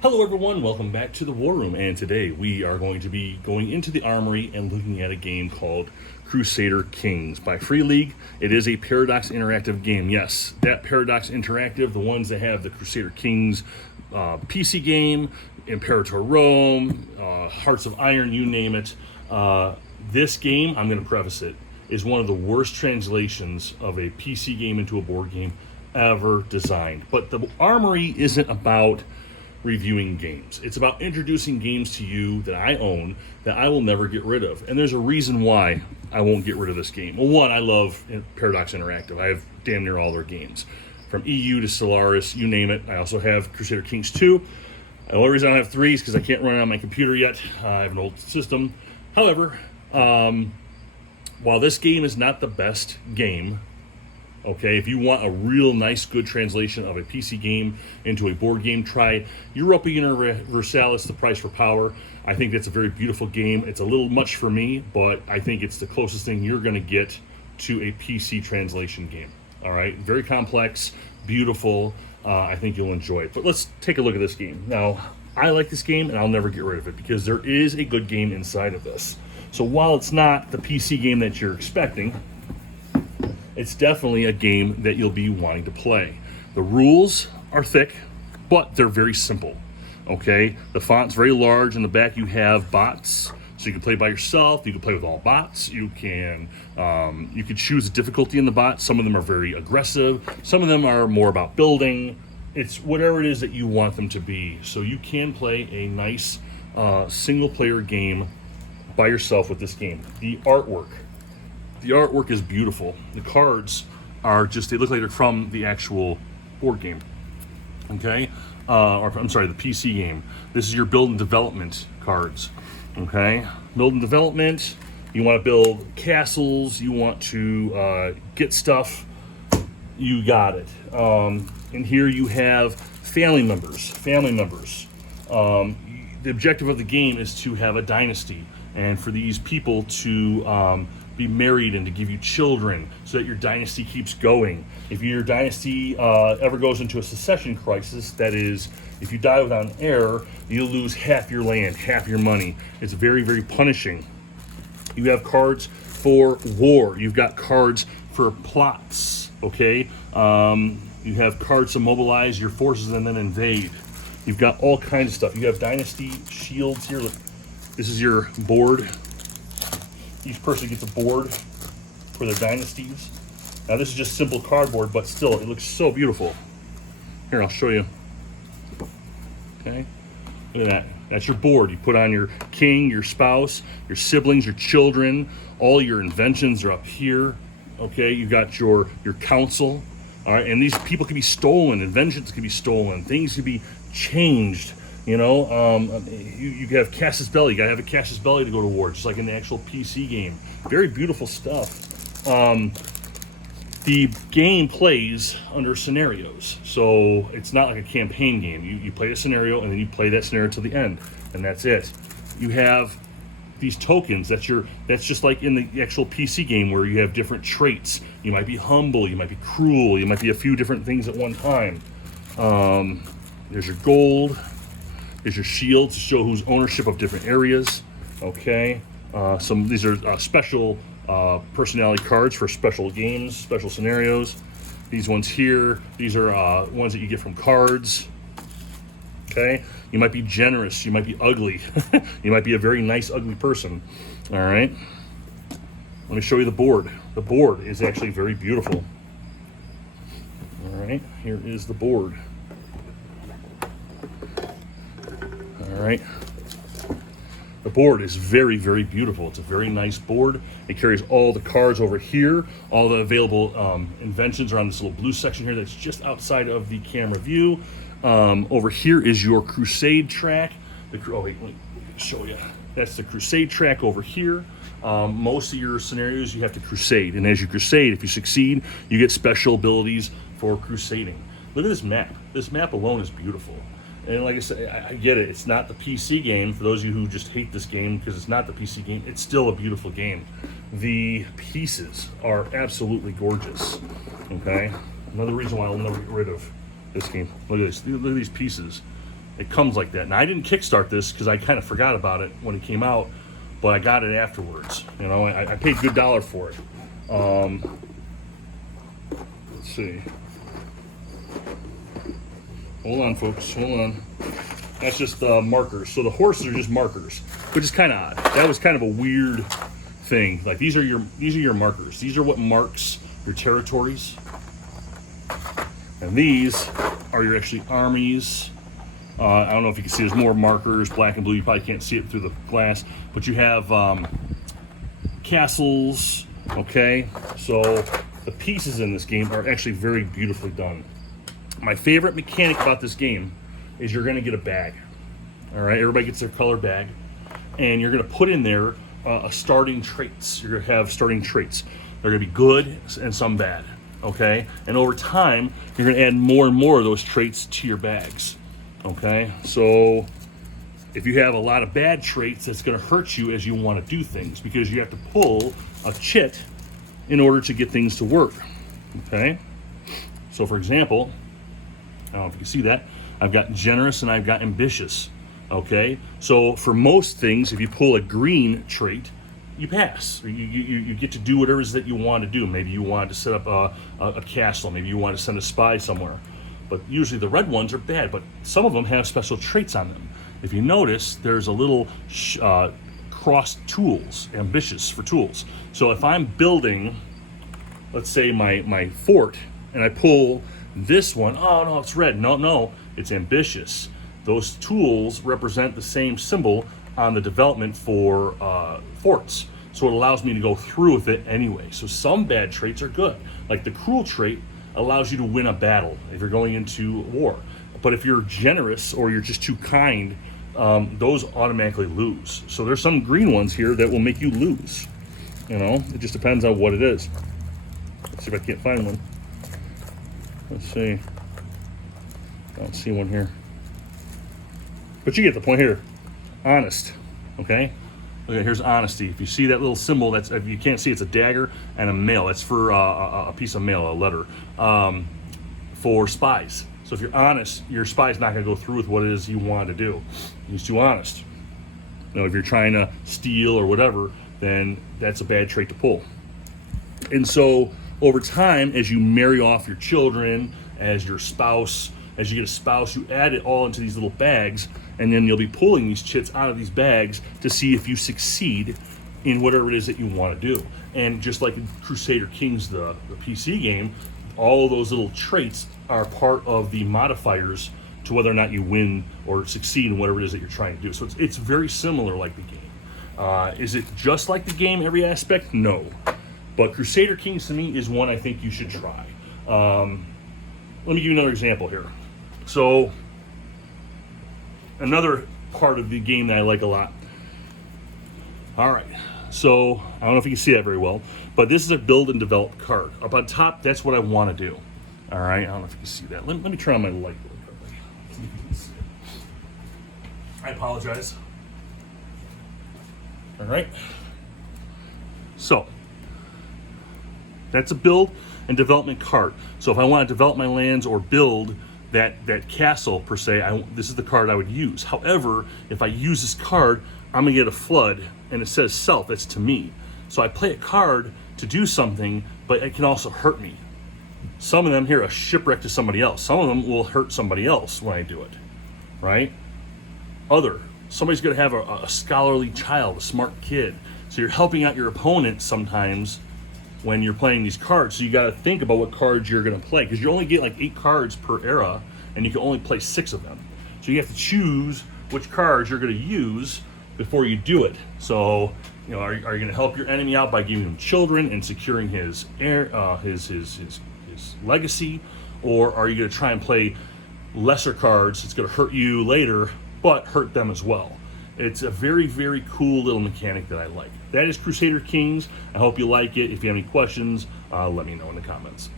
Hello everyone, welcome back to the War Room, and today we are going to be going into the Armory and looking at a game called Crusader Kings by Free League. It is a Paradox Interactive game. Yes, that Paradox Interactive, the ones that have the Crusader Kings PC game, Imperator Rome, Hearts of Iron, you name it. This game, I'm going to preface it, is one of the worst translations of a PC game into a board game ever designed. But the Armory isn't about reviewing games. It's about introducing games to you that I own that I will never get rid of. And there's a reason why I won't get rid of this game. Well, one, I love Paradox Interactive. I have damn near all their games. From EU to Solaris, you name it. I also have Crusader Kings 2. The only reason I don't have 3 is because I can't run it on my computer yet. I have an old system. However, while this game is not the best game, okay, if you want a real nice, good translation of a PC game into a board game, try Europa Universalis, The Price for Power. I think that's a very beautiful game. It's a little much for me, but I think it's the closest thing you're going to get to a PC translation game. All right, very complex, beautiful. I think you'll enjoy it. But let's take a look at this game. Now, I like this game, and I'll never get rid of it because there is a good game inside of this. So while it's not the PC game that you're expecting, it's definitely a game that you'll be wanting to play. The rules are thick, but they're very simple, okay? The font's very large. In the back, you have bots, so you can play by yourself. You can play with all bots. You can choose the difficulty in the bots. Some of them are very aggressive. Some of them are more about building. It's whatever it is that you want them to be. So you can play a nice single-player game by yourself with this game. The artwork is beautiful. The cards are just, they look like they're from the actual board game, okay? Or I'm sorry, the PC game. This is your build and development cards, okay? Build and development, you want to build castles, you want to get stuff, you got it. And here you have family members. The objective of the game is to have a dynasty, and for these people to be married and to give you children so that your dynasty keeps going. If your dynasty ever goes into a succession crisis, that is, if you die without an heir, you'll lose half your land, half your money. It's very, very punishing. You have cards for war. You've got cards for plots, okay? You have cards to mobilize your forces and then invade. You've got all kinds of stuff. You have dynasty shields here. Look, this is your board. Each person gets a board for their dynasties. Now this is just simple cardboard, but still, it looks so beautiful. Here, I'll show you. Okay, look at that. That's your board. You put on your king, your spouse, your siblings, your children. All your inventions are up here. Okay, you got your council. All right, and these people can be stolen. Inventions can be stolen. Things can be changed. You know, you have Casus Belli. You gotta have a Casus Belli to go to war, just like in the actual PC game. Very beautiful stuff. The game plays under scenarios, so it's not like a campaign game. You play a scenario, and then you play that scenario till the end, and that's it. You have these tokens. That's just like in the actual PC game where you have different traits. You might be humble, you might be cruel, you might be a few different things at one time. There's your gold. There's your shield to show who's ownership of different areas. Okay, these are special personality cards for special games, special scenarios. These ones here, these are ones that you get from cards. Okay, you might be generous, you might be ugly, you might be a very nice ugly person. All right, let me show you the board. The board is actually very beautiful. All right, here is the board. All right, the board is very, very beautiful. It's a very nice board. It carries all the cards over here. All the available inventions are on this little blue section here that's just outside of the camera view. Over here is your Crusade track. Oh wait, let me show you. That's the Crusade track over here. Most of your scenarios you have to crusade, and as you crusade, if you succeed, you get special abilities for crusading. Look at this map. This map alone is beautiful. And like I said, I get it. It's not the PC game. For those of you who just hate this game because it's not the PC game, it's still a beautiful game. The pieces are absolutely gorgeous. Okay? Another reason why I'll never get rid of this game. Look at this. Look at these pieces. it comes like that. Now I didn't kickstart this because I kind of forgot about it when it came out, but I got it afterwards. You know, I paid a good dollar for it. Let's see. Hold on, folks. Hold on. That's just markers. So the horses are just markers, which is kind of odd. That was kind of a weird thing. Like these are your markers. These are what marks your territories. And these are your actually armies. I don't know if you can see. There's more markers, black and blue. You probably can't see it through the glass, but you have castles. Okay, so the pieces in this game are actually very beautifully done. My favorite mechanic about this game is you're going to get a bag. All right, everybody gets their color bag, and you're going to put in there starting traits. You're going to have starting traits. They're going to be good and some bad. Okay, and over time, you're going to add more and more of those traits to your bags. Okay, so if you have a lot of bad traits, that's going to hurt you as you want to do things because you have to pull a chit in order to get things to work. Okay, so for example, I don't know if you can see that, I've got generous and I've got ambitious. Okay, so for most things, if you pull a green trait, you pass. You get to do whatever it is that you want to do. Maybe you wanted to set up a castle. Maybe you want to send a spy somewhere. But usually the red ones are bad, but some of them have special traits on them. If you notice, there's a little cross tools, ambitious for tools. So if I'm building, let's say my fort, and I pull this one, oh no, it's red. No, it's ambitious. Those tools represent the same symbol on the development for forts. So it allows me to go through with it anyway. So some bad traits are good. Like the cruel trait allows you to win a battle if you're going into war. But if you're generous or you're just too kind, those automatically lose. So there's some green ones here that will make you lose. You know, it just depends on what it is. Let's see if I can't find one. Let's see. I don't see one here. But you get the point here. Honest. Okay? Okay, here's honesty. If you see that little symbol, that's, if you can't see, it's a dagger and a mail. That's for a piece of mail, a letter, for spies. So if you're honest, your spy's not going to go through with what it is you want to do. He's too honest. You know, if you're trying to steal or whatever, then that's a bad trait to pull. And so over time, as you marry off your children, as your spouse, as you get a spouse, you add it all into these little bags, and then you'll be pulling these chits out of these bags to see if you succeed in whatever it is that you want to do. And just like in Crusader Kings, the PC game, all of those little traits are part of the modifiers to whether or not you win or succeed in whatever it is that you're trying to do. So it's very similar like the game. Is it just like the game, every aspect? No. But Crusader Kings, to me, is one I think you should try. Let me give you another example here. So, another part of the game that I like a lot. All right, so I don't know if you can see that very well, but this is a build and develop card. Up on top, that's what I want to do. All right, I don't know if you can see that. Let me turn on my light real quickly. See if you can see it. I apologize. All right. So, that's a build and development card. So if I want to develop my lands or build that castle per se, this is the card I would use. However, if I use this card, I'm gonna get a flood, and it says self. That's to me. So I play a card to do something, but it can also hurt me. Some of them here, a shipwreck to somebody else. Some of them will hurt somebody else when I do it, right? Somebody's gonna have a scholarly child, a smart kid. So you're helping out your opponent sometimes when you're playing these cards. So you got to think about what cards you're going to play, because you only get like 8 cards per era, and you can only play 6 of them. So you have to choose which cards you're going to use before you do it. So, you know, are you going to help your enemy out by giving him children and securing his legacy, or are you going to try and play lesser cards that's going to hurt you later, but hurt them as well? It's a very, very cool little mechanic that I like. That is Crusader Kings. I hope you like it. If you have any questions, let me know in the comments.